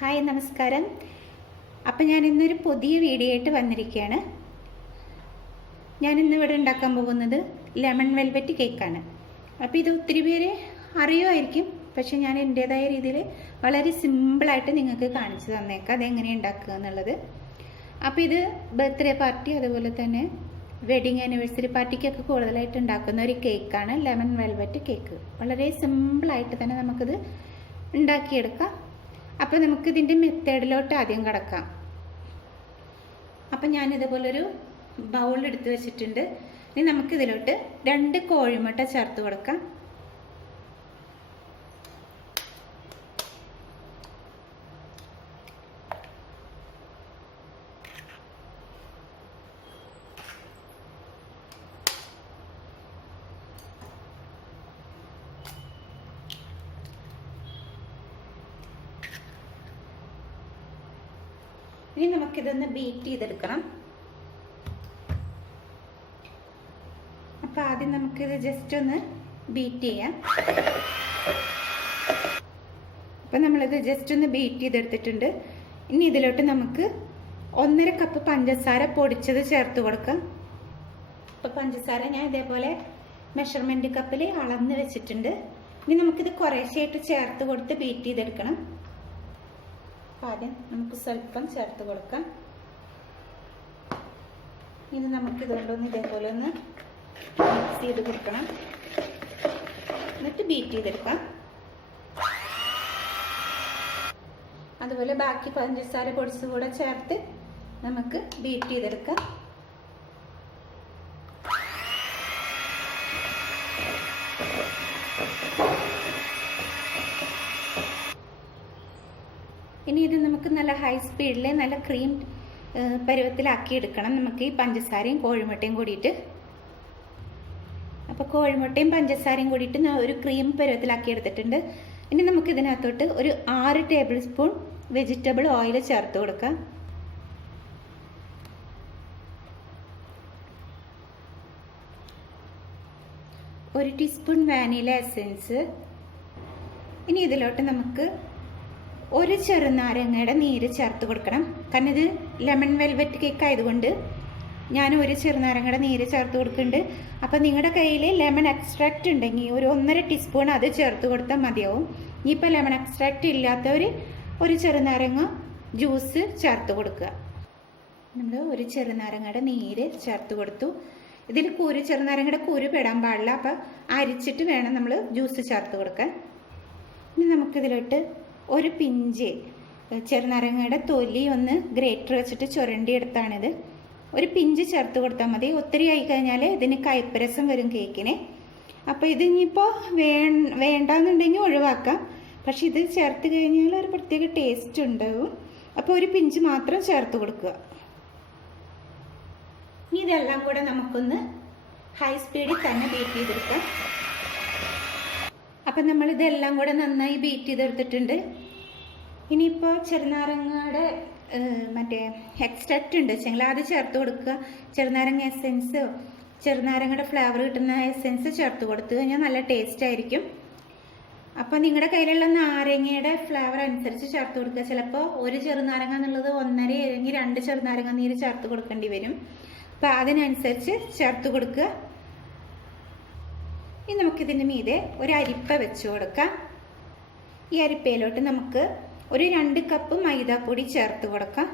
Hi നമസ്കാരം. അപ്പം ഞാൻ ഇന്നൊരു പുതിയ വീഡിയോ ആയിട്ട് വന്നിരിക്കുകയാണ്. ഞാനിന്നിവിടെ ഉണ്ടാക്കാൻ പോകുന്നത് ലെമൺ വെൽവെറ്റ് കേക്കാണ്. അപ്പോൾ ഇത് ഒത്തിരി പേര് അറിയുമായിരിക്കും, പക്ഷെ ഞാൻ എൻ്റേതായ രീതിയിൽ വളരെ സിമ്പിളായിട്ട് നിങ്ങൾക്ക് കാണിച്ചു തന്നേക്കാം അതെങ്ങനെ ഉണ്ടാക്കുക എന്നുള്ളത്. അപ്പോൾ ഇത് ബർത്ത്ഡേ പാർട്ടി അതുപോലെ തന്നെ വെഡിങ് ആനിവേഴ്സറി പാർട്ടിക്കൊക്കെ കൂടുതലായിട്ട് ഉണ്ടാക്കുന്ന ഒരു കേക്കാണ് ലെമൺ വെൽവെറ്റ് കേക്ക്. വളരെ സിമ്പിളായിട്ട് തന്നെ നമുക്കിത് ഉണ്ടാക്കിയെടുക്കാം. അപ്പോൾ നമുക്കിതിൻ്റെ മെത്തേഡിലോട്ട് ആദ്യം കിടക്കാം. അപ്പം ഞാനിതുപോലൊരു ബൗൾ എടുത്ത് വെച്ചിട്ടുണ്ട്. ഇനി നമുക്കിതിലോട്ട് 2 കോഴിമുട്ട ചേർത്ത് കൊടുക്കാം. ഇനി നമുക്കിതൊന്ന് ബീറ്റ് ചെയ്തെടുക്കണം. അപ്പോൾ ആദ്യം നമുക്കിത് ജസ്റ്റ് ഒന്ന് ബീറ്റ് ചെയ്യാം. അപ്പം നമ്മളിത് ജസ്റ്റ് ഒന്ന് ബീറ്റ് ചെയ്തെടുത്തിട്ടുണ്ട്. ഇനി ഇതിലോട്ട് നമുക്ക് 1.5 കപ്പ് പഞ്ചസാര പൊടിച്ചത് ചേർത്ത് കൊടുക്കാം. അപ്പോൾ പഞ്ചസാര ഞാൻ ഇതേപോലെ മെഷർമെൻറ്റ് കപ്പിൽ അളന്ന് വെച്ചിട്ടുണ്ട്. ഇനി നമുക്കിത് കുറേശ്ശായിട്ട് ചേർത്ത് കൊടുത്ത് ബീറ്റ് ചെയ്തെടുക്കണം. ആദ്യം നമുക്ക് സ്വല്പം ചേർത്ത് കൊടുക്കാം. ഇത് നമുക്ക് ഇതുകൊണ്ടൊന്ന് ഇതേപോലെ ഒന്ന് മിക്സ് ചെയ്ത് കൊടുക്കണം. എന്നിട്ട് ബീറ്റ് ചെയ്തെടുക്കാം. അതുപോലെ ബാക്കി പഞ്ചസാര പൊടിച്ച് കൂടെ ചേർത്ത് നമുക്ക് ബീറ്റ് ചെയ്തെടുക്കാം. ഇനി ഇത് നമുക്ക് നല്ല ഹൈ സ്പീഡിൽ നല്ല ക്രീം പരുവത്തിലാക്കി എടുക്കണം. നമുക്ക് ഈ പഞ്ചസാരയും കോഴിമുട്ടയും കൂടിയിട്ട്, അപ്പോൾ കോഴിമുട്ടയും പഞ്ചസാരയും കൂടിയിട്ട് ഞാൻ ഒരു ക്രീം പരുവത്തിലാക്കി എടുത്തിട്ടുണ്ട്. ഇനി നമുക്ക് ഇതിനകത്തോട്ട് ഒരു 6 ടേബിൾ സ്പൂൺ വെജിറ്റബിൾ ഓയിൽ ചേർത്ത് കൊടുക്കാം. ഒരു ടീസ്പൂൺ വാനില എസൻസ്. ഇനി ഇതിലോട്ട് നമുക്ക് ഒരു ചെറുനാരങ്ങയുടെ നീര് ചേർത്ത് കൊടുക്കണം. കാരണം ഇത് ലെമൺ വെൽവെറ്റ് കേക്ക് ആയതുകൊണ്ട് ഞാൻ ഒരു ചെറുനാരങ്ങയുടെ നീര് ചേർത്ത് കൊടുക്കുന്നുണ്ട്. അപ്പോൾ നിങ്ങളുടെ കയ്യിൽ ലെമൺ എക്സ്ട്രാക്റ്റ് ഉണ്ടെങ്കിൽ ഒരു 1.5 ടീസ്പൂൺ അത് ചേർത്ത് കൊടുത്താൽ മതിയാവും. ഇനിയിപ്പോൾ ലെമൺ എക്സ്ട്രാക്റ്റ് ഇല്ലാത്തവർ ഒരു ചെറുനാരങ്ങ ജ്യൂസ് ചേർത്ത് കൊടുക്കുക. നമ്മൾ ഒരു ചെറുനാരങ്ങയുടെ നീര് ചേർത്ത് കൊടുത്തു. ഇതിൽ ചെറുനാരങ്ങയുടെ കുരു പെടാൻ പാടില്ല. അപ്പോൾ അരിച്ചിട്ട് വേണം നമ്മൾ ജ്യൂസ് ചേർത്ത് കൊടുക്കാൻ. ഇനി നമുക്കിതിലോട്ട് ഒരു പിഞ്ച് ചെറുനാരങ്ങയുടെ തൊലി ഒന്ന് ഗ്രേറ്റർ വെച്ചിട്ട് ചുരണ്ടിയെടുത്താണിത്. ഒരു പിഞ്ച് ചേർത്ത് കൊടുത്താൽ മതി. ഒത്തിരി ആയി കഴിഞ്ഞാൽ ഇതിന് കയ്പ്പരസം വരും കേക്കിന്. അപ്പോൾ ഇതിനിപ്പോൾ വേണ്ടാന്നുണ്ടെങ്കിൽ ഒഴിവാക്കാം. പക്ഷെ ഇത് ചേർത്ത് കഴിഞ്ഞാൽ ഒരു പ്രത്യേക ടേസ്റ്റ് ഉണ്ടാവും. അപ്പോൾ ഒരു പിഞ്ച് മാത്രം ചേർത്ത് കൊടുക്കുക. ഇനി ഇതെല്ലാം കൂടെ നമുക്കൊന്ന് ഹൈ സ്പീഡിൽ തന്നെ ബീറ്റ് ചെയ്തെടുക്കാം. അപ്പം നമ്മളിതെല്ലാം കൂടെ നന്നായി ബീറ്റ് ചെയ്തെടുത്തിട്ടുണ്ട്. ഇനിയിപ്പോൾ ചെറുനാരങ്ങയുടെ മറ്റേ എക്സ്ട്രാക്റ്റ് ഉണ്ട് വെച്ചെങ്കിൽ അത് ചേർത്ത് കൊടുക്കുക. ചെറുനാരങ്ങ എസെൻസോ ചെറുനാരങ്ങയുടെ ഫ്ലേവർ കിട്ടുന്ന എസെൻസ് ചേർത്ത് കൊടുത്തു കഴിഞ്ഞാൽ നല്ല ടേസ്റ്റ് ആയിരിക്കും. അപ്പോൾ നിങ്ങളുടെ കയ്യിലുള്ള നാരങ്ങയുടെ ഫ്ലേവർ അനുസരിച്ച് ചേർത്ത് കൊടുക്കുക. ചിലപ്പോൾ ഒരു ചെറുനാരങ്ങ എന്നുള്ളത് 1.5 അല്ലെങ്കിൽ 2 ചെറുനാരങ്ങ നീര് ചേർത്ത് കൊടുക്കേണ്ടി വരും. അപ്പോൾ അതിനനുസരിച്ച് ചേർത്ത് കൊടുക്കുക. ഇനി നമുക്കിതിൻ്റെ മീതെ ഒരു അരിപ്പ വെച്ച് കൊടുക്കാം. ഈ അരിപ്പയിലോട്ട് നമുക്ക് ഒരു 2 കപ്പ് മൈദാപ്പൊടി ചേർത്ത് കൊടുക്കാം.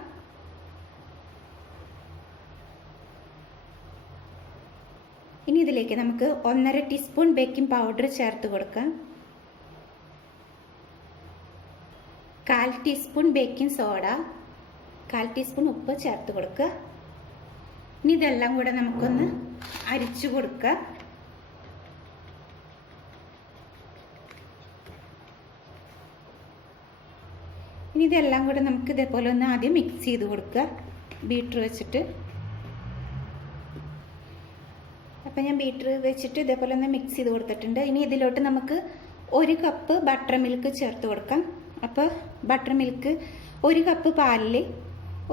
ഇനി ഇതിലേക്ക് നമുക്ക് 1.5 ടീസ്പൂൺ ബേക്കിംഗ് പൗഡർ ചേർത്ത് കൊടുക്കാം. 1/4 ടീസ്പൂൺ ബേക്കിംഗ് സോഡ, 1/4 ടീസ്പൂൺ ഉപ്പ് ചേർത്ത് കൊടുക്കുക. ഇനി ഇതെല്ലാം കൂടെ നമുക്കൊന്ന് അരിച്ചു കൊടുക്കുക. ഇനി ഇതെല്ലാം കൂടെ നമുക്ക് ഇതേപോലെ ഒന്ന് ആദ്യം മിക്സ് ചെയ്ത് കൊടുക്കുക ബീറ്റർ വെച്ചിട്ട്. അപ്പം ഞാൻ ബീറ്റർ വെച്ചിട്ട് ഇതേപോലെ ഒന്ന് മിക്സ് ചെയ്ത് കൊടുത്തിട്ടുണ്ട്. ഇനി ഇതിലോട്ട് നമുക്ക് 1 കപ്പ് ബട്ടർ മിൽക്ക് ചേർത്ത് കൊടുക്കാം. അപ്പോൾ ബട്ടർ മിൽക്ക് 1 കപ്പ് പാലിൽ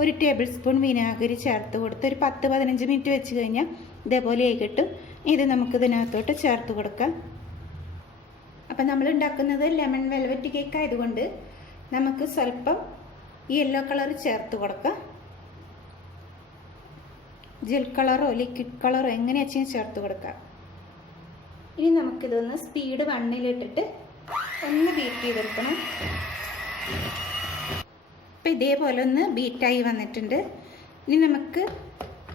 1 ടേബിൾ സ്പൂൺ വിനാഗിരി ചേർത്ത് കൊടുത്ത് ഒരു 10-15 മിനിറ്റ് വെച്ച് കഴിഞ്ഞാൽ ഇതേപോലെ ആയി കിട്ടും. ഇത് നമുക്ക് ഇതിനകത്തോട്ട് ചേർത്ത് കൊടുക്കാം. അപ്പം നമ്മൾ ഉണ്ടാക്കുന്നത് ലെമൺ വെൽവെറ്റ് കേക്ക് ആയതുകൊണ്ട് നമുക്ക് സ്വല്പം ഈ യെല്ലോ കളർ ചേർത്ത് കൊടുക്കാം. ജെൽ കളറോ ലിക്വിഡ് കളറോ എങ്ങനെയാச்சுം ചേർത്ത് കൊടുക്കാം. ഇനി നമുക്കിതൊന്ന് സ്പീഡ് 1-ലിട്ടിട്ട് ഒന്ന് ബീറ്റ് ചെയ്തെടുക്കണം. അപ്പം ഇതേപോലെ ഒന്ന് ബീറ്റായി വന്നിട്ടുണ്ട്. ഇനി നമുക്ക്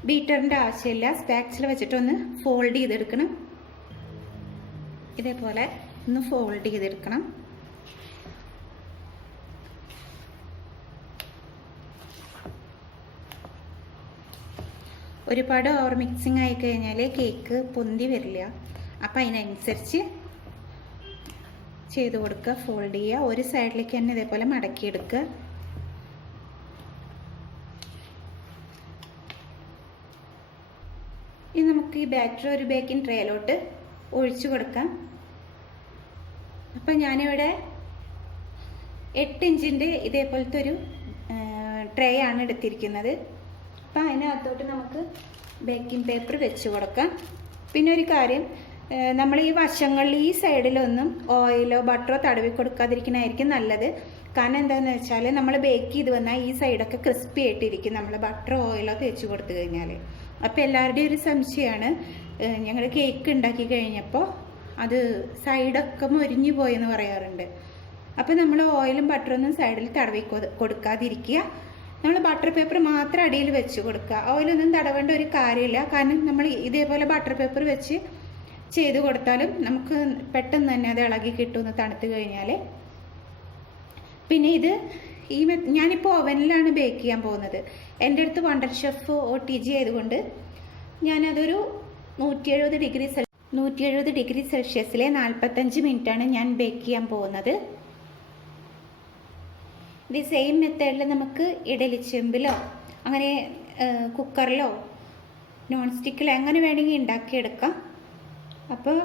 ബീറ്ററിൻ്റെ ആവശ്യമില്ല, സ്പാക്സിൽ വെച്ചിട്ടൊന്ന് ഫോൾഡ് ചെയ്തെടുക്കണം. ഇതേപോലെ ഒന്ന് ഫോൾഡ് ചെയ്തെടുക്കണം. ഒരുപാട് ഓവർ മിക്സിങ് ആയി കഴിഞ്ഞാൽ കേക്ക് പൊന്തി വരില്ല. അപ്പം അതിനനുസരിച്ച് ചെയ്ത് കൊടുക്കുക. ഫോൾഡ് ചെയ്യുക. ഒരു സൈഡിലേക്ക് തന്നെ ഇതേപോലെ മടക്കിയെടുക്കുക. ഇനി നമുക്ക് ഈ ബാറ്റർ ഒരു ബേക്കിംഗ് ട്രേയിലോട്ട് ഒഴിച്ചു കൊടുക്കാം. അപ്പം ഞാനിവിടെ 8 ഇഞ്ചിൻ്റെ ഇതേപോലത്തെ ഒരു ട്രേ ആണ് എടുത്തിരിക്കുന്നത്. അപ്പം അതിനകത്തോട്ട് നമുക്ക് ബേക്കിംഗ് പേപ്പർ വെച്ച് കൊടുക്കാം. പിന്നെ ഒരു കാര്യം, നമ്മൾ ഈ വശങ്ങളിൽ ഈ സൈഡിലൊന്നും ഓയിലോ ബട്ടറോ തടവി കൊടുക്കാതിരിക്കണമായിരിക്കും നല്ലത്. കാരണം എന്താണെന്ന് വെച്ചാൽ നമ്മൾ ബേക്ക് ചെയ്ത് വന്നാൽ ഈ സൈഡൊക്കെ ക്രിസ്പി ആയിട്ടിരിക്കും നമ്മൾ ബട്ടറോ ഓയിലോ തേച്ച് കൊടുത്തു കഴിഞ്ഞാൽ. അപ്പോൾ എല്ലാവരുടെയും ഒരു സംശയമാണ്, ഞങ്ങൾ കേക്ക് ഉണ്ടാക്കി കഴിഞ്ഞപ്പോൾ അത് സൈഡൊക്കെ മൊരിഞ്ഞു പോയെന്ന് പറയാറുണ്ട്. അപ്പോൾ നമ്മൾ ഓയിലും ബട്ടറൊന്നും സൈഡിൽ തടവി കൊടുക്കാതിരിക്കുക. നമ്മൾ ബട്ടർ പേപ്പർ മാത്രം അടിയിൽ വെച്ച് കൊടുക്കുക. ഓയിലൊന്നും തടവേണ്ട ഒരു കാര്യമില്ല. കാരണം നമ്മൾ ഇതേപോലെ ബട്ടർ പേപ്പർ വെച്ച് ചെയ്ത് കൊടുത്താലും നമുക്ക് പെട്ടെന്ന് തന്നെ അത് ഇളകി കിട്ടുമെന്ന് തണുത്ത് കഴിഞ്ഞാൽ. പിന്നെ ഇത് ഞാനിപ്പോൾ ഓവനിലാണ് ബേക്ക് ചെയ്യാൻ പോകുന്നത്. എൻ്റെ അടുത്ത് വണ്ടർ ഷെഫ് OTG ആയതുകൊണ്ട് ഞാനതൊരു 170 ഡിഗ്രി സെൽഷ്യസിലെ 45 മിനിറ്റാണ് ഞാൻ ബേക്ക് ചെയ്യാൻ പോകുന്നത്. ഇത് സെയിം മെത്തേഡിൽ നമുക്ക് ഇഡലിച്ചെമ്പിലോ അങ്ങനെ കുക്കറിലോ നോൺ സ്റ്റിക്കിലോ എങ്ങനെ വേണമെങ്കിൽ ഉണ്ടാക്കിയെടുക്കാം. അപ്പോൾ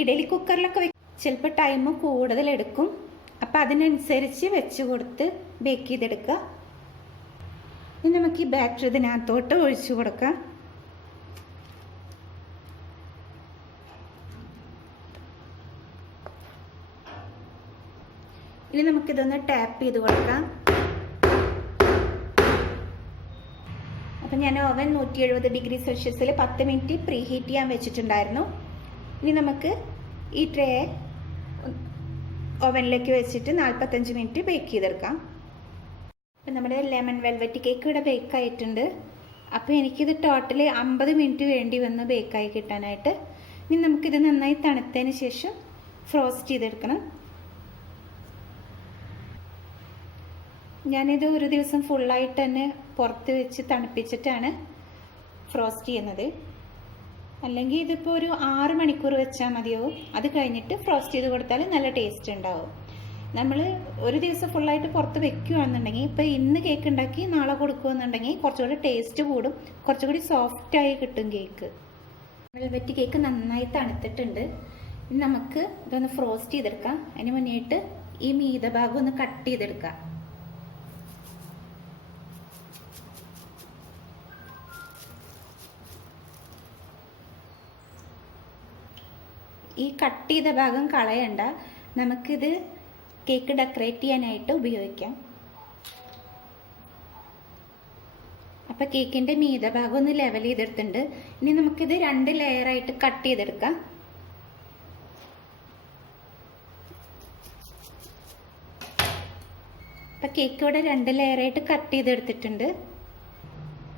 ഇഡലി കുക്കറിലൊക്കെ ചിലപ്പോൾ ടൈം കൂടുതലെടുക്കും. അപ്പം അതിനനുസരിച്ച് വെച്ച് കൊടുത്ത് ബേക്ക് ചെയ്തെടുക്കുക. ഇനി നമുക്ക് ഈ ബാറ്റർ ഇതിനകത്തോട്ട് ഒഴിച്ചു കൊടുക്കാം. ഇനി നമുക്കിതൊന്ന് ടാപ്പ് ചെയ്ത് കൊടുക്കാം. അപ്പം ഞാൻ ഓവൻ 170 ഡിഗ്രി സെൽഷ്യസിൽ 10 മിനിറ്റ് പ്രീ ഹീറ്റ് ചെയ്യാൻ വെച്ചിട്ടുണ്ടായിരുന്നു. ഇനി നമുക്ക് ഈ ട്രേ ഓവനിലേക്ക് വെച്ചിട്ട് 45 മിനിറ്റ് ബേക്ക് ചെയ്തെടുക്കാം. അപ്പം നമ്മുടെ ലെമൺ വെൽവെറ്റ് കേക്ക് ഇവിടെ ബേക്ക് ആയിട്ടുണ്ട്. അപ്പോൾ എനിക്കിത് ടോട്ടലി 50 മിനിറ്റ് വേണ്ടി വന്നു ബേക്കായി കിട്ടാനായിട്ട്. ഇനി നമുക്കിത് നന്നായി തണുത്തതിന് ശേഷം ഫ്രോസ്റ്റ് ചെയ്തെടുക്കണം. ഞാനിത് ഒരു ദിവസം ഫുള്ളായിട്ട് തന്നെ പുറത്ത് വെച്ച് തണുപ്പിച്ചിട്ടാണ് ഫ്രോസ്റ്റ് ചെയ്യുന്നത്. അല്ലെങ്കിൽ ഇതിപ്പോൾ ഒരു 6 മണിക്കൂർ വെച്ചാൽ മതിയാവും. അത് കഴിഞ്ഞിട്ട് ഫ്രോസ്റ്റ് ചെയ്ത് കൊടുത്താൽ നല്ല ടേസ്റ്റ് ഉണ്ടാവും. നമ്മൾ ഒരു ദിവസം ഫുള്ളായിട്ട് പുറത്ത് വെക്കുകയാണെന്നുണ്ടെങ്കിൽ, ഇപ്പോൾ ഇന്ന് കേക്ക് ഉണ്ടാക്കി നാളെ കൊടുക്കുകയെന്നുണ്ടെങ്കിൽ കുറച്ചുകൂടി ടേസ്റ്റ് കൂടും, കുറച്ചുകൂടി സോഫ്റ്റായി കിട്ടും കേക്ക്. വെൽവെറ്റ് കേക്ക് നന്നായി തണുത്തിട്ടുണ്ട്. ഇനി നമുക്ക് ഇതൊന്ന് ഫ്രോസ്റ്റ് ചെയ്തെടുക്കാം. അതിന് മുന്നേയായിട്ട് ഈ മീത ഭാഗം ഒന്ന് കട്ട് ചെയ്തെടുക്കാം. ഈ കട്ട് ചെയ്ത ഭാഗം കളയണ്ട, നമുക്കിത് കേക്ക് ഡെക്കറേറ്റ് ചെയ്യാനായിട്ട് ഉപയോഗിക്കാം. അപ്പം കേക്കിൻ്റെ മീത ഭാഗം ഒന്ന് ലെവൽ ചെയ്തെടുത്തിട്ടുണ്ട്. ഇനി നമുക്കിത് 2 ലെയറായിട്ട് കട്ട് ചെയ്തെടുക്കാം. അപ്പം കേക്ക് ഇവിടെ 2 ലെയറായിട്ട് കട്ട് ചെയ്തെടുത്തിട്ടുണ്ട്.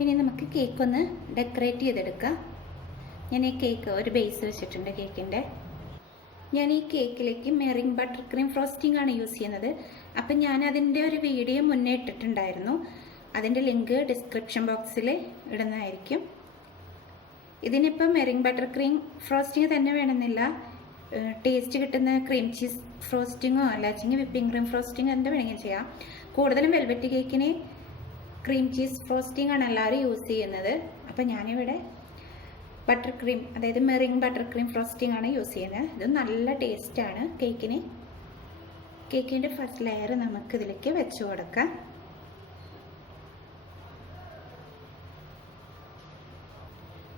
ഇനി നമുക്ക് കേക്ക് ഒന്ന് ഡെക്കറേറ്റ് ചെയ്തെടുക്കാം. ഞാൻ ഈ കേക്ക് ഒരു ബേസ് വെച്ചിട്ടുണ്ട് കേക്കിൻ്റെ. ഞാൻ ഈ കേക്കിലേക്ക് മെറിംഗ് ബട്ടർ ക്രീം ഫ്രോസ്റ്റിംഗ് ആണ് യൂസ് ചെയ്യുന്നത്. അപ്പം ഞാൻ അതിൻ്റെ ഒരു വീഡിയോ മുന്നേ ഇട്ടിട്ടുണ്ടായിരുന്നു. അതിൻ്റെ ലിങ്ക് ഡിസ്ക്രിപ്ഷൻ ബോക്സിൽ ഇടുന്നതായിരിക്കും. ഇതിനിപ്പം മെറിംഗ് ബട്ടർ ക്രീം ഫ്രോസ്റ്റിംഗ് തന്നെ വേണമെന്നില്ല. ടേസ്റ്റ് കിട്ടുന്ന ക്രീം ചീസ് ഫ്രോസ്റ്റിങ്ങോ അല്ലെങ്കിൽ വിപ്പിംഗ് ക്രീം ഫ്രോസ്റ്റിംഗ് എന്ത് വേണമെങ്കിലും ചെയ്യാം. കൂടുതലും വെൽവെറ്റ് കേക്കിന് ക്രീം ചീസ് ഫ്രോസ്റ്റിംഗ് ആണ് എല്ലാവരും യൂസ് ചെയ്യുന്നത്. അപ്പം ഞാനിവിടെ ബട്ടർ ക്രീം, അതായത് മെറിംഗ് ബട്ടർ ക്രീം ഫ്രോസ്റ്റിംഗ് ആണ് യൂസ് ചെയ്യുന്നത്. ഇത് നല്ല ടേസ്റ്റാണ് കേക്കിന്. കേക്കിൻ്റെ ഫസ്റ്റ് ലെയർ നമുക്ക് ഇതിലേക്ക് വെച്ച് കൊടുക്കാം.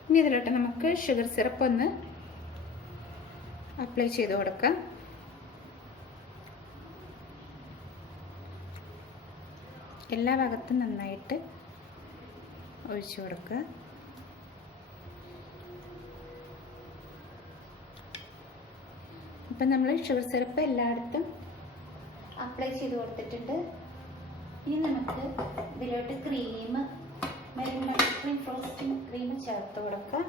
ഇനി ഇതിലോട്ട് നമുക്ക് ഷുഗർ സിറപ്പ് ഒന്ന് അപ്ലൈ ചെയ്ത് കൊടുക്കാം. എല്ലാ ഭാഗത്തും നന്നായിട്ട് ഒഴിച്ചു കൊടുക്കുക. അപ്പം നമ്മൾ ഷുഗർ സിറപ്പ് എല്ലായിടത്തും അപ്ലൈ ചെയ്ത് കൊടുത്തിട്ടുണ്ട്. ഇനി നമുക്ക് ഇതിലോട്ട് ക്രീം ഫ്രോസ്റ്റിംഗ് ക്രീം ചേർത്ത് കൊടുക്കാം.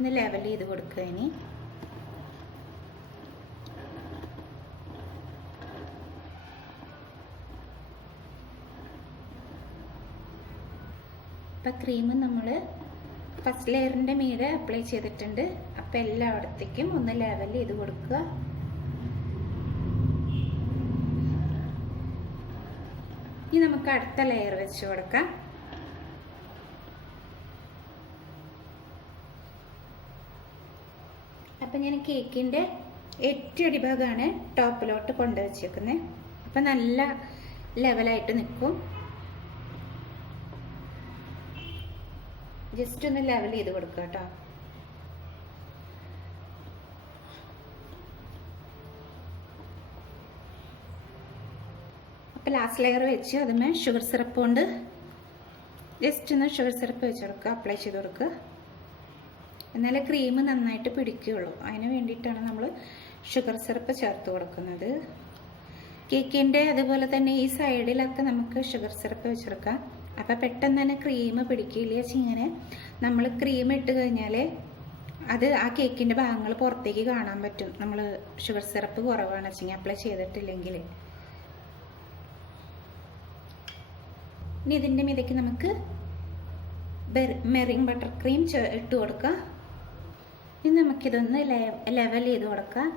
ഒന്ന് ലെവൽ ചെയ്ത് കൊടുക്കുക. ഇനി അപ്പം ക്രീം നമ്മൾ ഫസ്റ്റ് ലെയറിൻ്റെ മീതെ അപ്ലൈ ചെയ്തിട്ടുണ്ട്. അപ്പം എല്ലായിടത്തേക്കും ഒന്ന് ലെവൽ ചെയ്ത് കൊടുക്കുക. ഇനി നമുക്ക് അടുത്ത ലെയർ വെച്ച് കൊടുക്കാം. അപ്പം ഞാൻ കേക്കിൻ്റെ ഏറ്റവും അടിഭാഗമാണ് ടോപ്പിലോട്ട് കൊണ്ടുവച്ചേക്കുന്നത്. അപ്പം നല്ല ലെവലായിട്ട് നിൽക്കും. ജസ്റ്റ് ഒന്ന് ലെവൽ ചെയ്ത് കൊടുക്കുക കേട്ടോ. അപ്പോൾ ലാസ്റ്റ് ലെയർ വെച്ച് അതുമേ ഷുഗർ സിറപ്പ് കൊണ്ട് ജസ്റ്റ് ഒന്ന് ഷുഗർ സിറപ്പ് വെച്ച് കൊടുക്കുക, അപ്ലൈ ചെയ്ത് കൊടുക്കുക. എന്നാലേ ക്രീം നന്നായിട്ട് പിടിക്കുകയുള്ളൂ. അതിന് വേണ്ടിയിട്ടാണ് നമ്മൾ ഷുഗർ സിറപ്പ് ചേർത്ത് കൊടുക്കുന്നത്. കേക്കിൻ്റെ അതുപോലെ തന്നെ ഈ സൈഡിലൊക്കെ നമുക്ക് ഷുഗർ സിറപ്പ് വെച്ചെടുക്കാം. അപ്പോൾ പെട്ടെന്ന് തന്നെ ക്രീം പിടിക്കില്ല. ഇങ്ങനെ നമ്മൾ ക്രീം ഇട്ട് കഴിഞ്ഞാൽ അത് ആ കേക്കിൻ്റെ ഭാഗങ്ങൾ പുറത്തേക്ക് കാണാൻ പറ്റും. നമ്മൾ ഷുഗർ സിറപ്പ് കുറവാണ് വെച്ചെങ്കിൽ അപ്ലൈ ചെയ്തിട്ടില്ലെങ്കിൽ. ഇനി ഇതിൻ്റെ മീതയ്ക്ക് നമുക്ക് മെറിംഗ് ബട്ടർ ക്രീം ഇട്ട് കൊടുക്കാം. ഇനി നമുക്കിതൊന്ന് ലെവൽ ചെയ്ത് കൊടുക്കാം.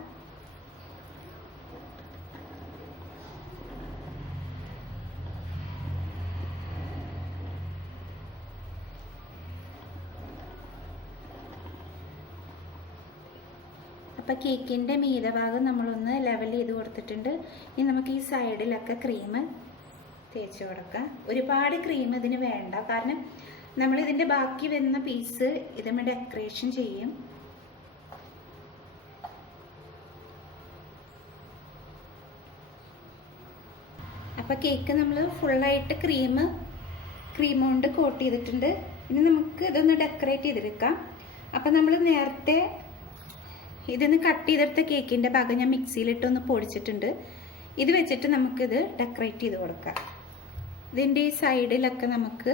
അപ്പോൾ കേക്കിൻ്റെ മീത ഭാഗം നമ്മളൊന്ന് ലെവൽ ചെയ്ത് കൊടുത്തിട്ടുണ്ട്. ഇനി നമുക്ക് ഈ സൈഡിലൊക്കെ ക്രീം തേച്ച് കൊടുക്കാം. ഒരുപാട് ക്രീം ഇതിന് വേണ്ട, കാരണം നമ്മളിതിൻ്റെ ബാക്കി വരുന്ന പീസ് ഇതിന് ഡെക്കറേഷൻ ചെയ്യും. അപ്പോൾ കേക്ക് നമ്മൾ ഫുള്ളായിട്ട് ക്രീം കൊണ്ട് കോട്ട് ചെയ്തിട്ടുണ്ട്. ഇനി നമുക്ക് ഇതൊന്ന് ഡെക്കറേറ്റ് ചെയ്തെടുക്കാം. അപ്പോൾ നമ്മൾ നേരത്തെ ഇതൊന്ന് കട്ട് ചെയ്തെടുത്ത കേക്കിൻ്റെ ഭാഗം ഞാൻ മിക്സിയിലിട്ടൊന്ന് പൊടിച്ചിട്ടുണ്ട്. ഇത് വെച്ചിട്ട് നമുക്കിത് ഡെക്കറേറ്റ് ചെയ്ത് കൊടുക്കാം. ഇതിൻ്റെ ഈ സൈഡിലൊക്കെ നമുക്ക്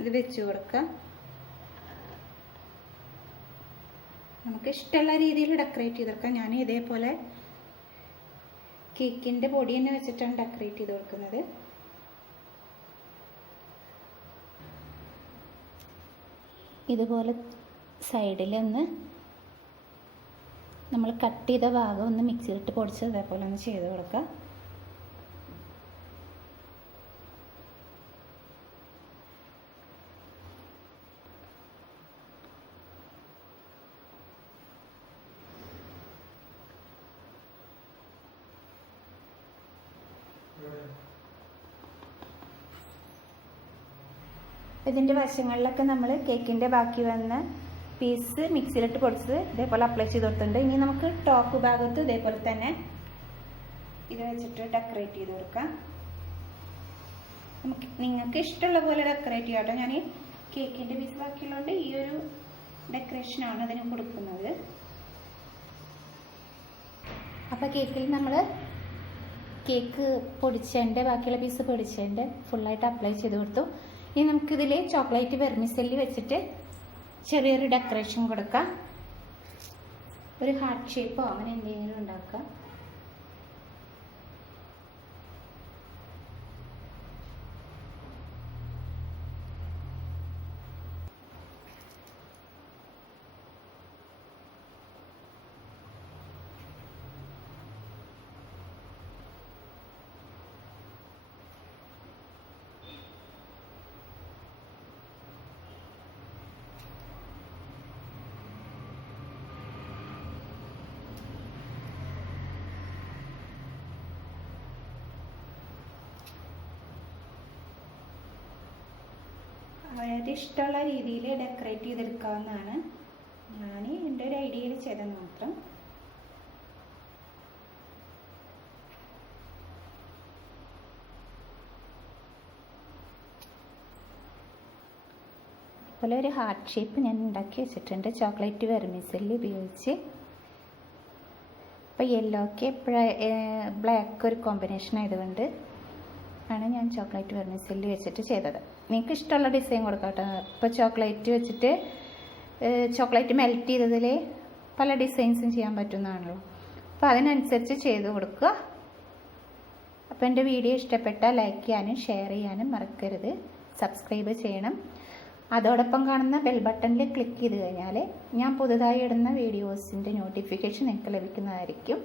ഇത് വെച്ച് കൊടുക്കാം. നമുക്ക് ഇഷ്ടമുള്ള രീതിയിൽ ഡെക്കറേറ്റ് ചെയ്തെടുക്കാം. ഞാൻ ഇതേപോലെ കേക്കിൻ്റെ പൊടി തന്നെ വെച്ചിട്ടാണ് ഡെക്കറേറ്റ് ചെയ്ത് കൊടുക്കുന്നത്. ഇതുപോലെ സൈഡിലൊന്ന് നമ്മൾ കട്ട് ചെയ്ത ഭാഗം ഒന്ന് മിക്സിയിലിട്ട് പൊടിച്ച് അതേപോലെ ഒന്ന് ചെയ്ത് കൊടുക്കാം. ഇതിൻ്റെ വശങ്ങളിലൊക്കെ നമ്മൾ കേക്കിൻ്റെ ബാക്കി വന്ന പീസ് മിക്സിയിലിട്ട് പൊടിച്ചത് ഇതേപോലെ അപ്ലൈ ചെയ്ത് കൊടുത്തിട്ടുണ്ട്. ഇനി നമുക്ക് ടോപ്പ് ഭാഗത്ത് ഇതേപോലെ തന്നെ ഇത് വെച്ചിട്ട് ഡെക്കറേറ്റ് ചെയ്ത് കൊടുക്കാം. നിങ്ങൾക്ക് ഇഷ്ടമുള്ള പോലെ ഡെക്കറേറ്റ് ചെയ്യാം കേട്ടോ. ഞാൻ കേക്കിൻ്റെ പീസ് ബാക്കിയുള്ളതുകൊണ്ട് ഈ ഒരു ഡെക്കറേഷനാണ് അതിന് കൊടുക്കുന്നത്. അപ്പോൾ കേക്കിൽ നമ്മൾ കേക്ക് പൊടിച്ചതിൻ്റെ ബാക്കിയുള്ള പീസ് പൊടിച്ചതിൻ്റെ ഫുള്ളായിട്ട് അപ്ലൈ ചെയ്ത് കൊടുത്തു. ഇനി നമുക്കിതിൽ ചോക്ലേറ്റ് വെർമിസെല്ലി വെച്ചിട്ട് ചെറിയൊരു ഡെക്കറേഷൻ കൊടുക്കാം. ഒരു ഹാർട്ട് ഷേപ്പോ അങ്ങനെ എന്തെങ്കിലും ഉണ്ടാക്കാം. അവരുടെ ഇഷ്ടമുള്ള രീതിയിൽ ഡെക്കറേറ്റ് ചെയ്തെടുക്കാവുന്നതാണ്. ഞാൻ എൻ്റെ ഒരു ഐഡിയയിൽ ചെയ്തത് മാത്രം. അതുപോലെ ഒരു ഹാർട്ട് ഷേപ്പ് ഞാൻ ഉണ്ടാക്കി വെച്ചിട്ടുണ്ട് ചോക്ലേറ്റ് വെർമിസെല്ലി ഉപയോഗിച്ച്. അപ്പോൾ യെല്ലോക്ക് ബ്ലാക്ക് ഒരു കോമ്പിനേഷൻ ആയതുകൊണ്ട് ആണ് ഞാൻ ചോക്ലേറ്റ് വെർമിസെല്ലി വെച്ചിട്ട് ചെയ്തത്. നിങ്ങൾക്ക് ഇഷ്ടമുള്ള ഡിസൈൻ കൊടുക്കാം. ഇപ്പോൾ ചോക്ലേറ്റ് വെച്ചിട്ട് ചോക്ലേറ്റ് മെൽറ്റ് ചെയ്തതിൽ പല ഡിസൈൻസും ചെയ്യാൻ പറ്റുന്നതാണല്ലോ. അപ്പോൾ അതിനനുസരിച്ച് ചെയ്ത് കൊടുക്കുക. അപ്പോൾ എൻ്റെ വീഡിയോ ഇഷ്ടപ്പെട്ടാൽ ലൈക്ക് ചെയ്യാനും ഷെയർ ചെയ്യാനും മറക്കരുത്. സബ്സ്ക്രൈബ് ചെയ്യണം. അതോടൊപ്പം കാണുന്ന ബെൽ ബട്ടണിൽ ക്ലിക്ക് ചെയ്ത് കഴിഞ്ഞാൽ ഞാൻ പുതുതായി ഇടുന്ന വീഡിയോസിൻ്റെ നോട്ടിഫിക്കേഷൻ നിങ്ങൾക്ക് ലഭിക്കുന്നതായിരിക്കും.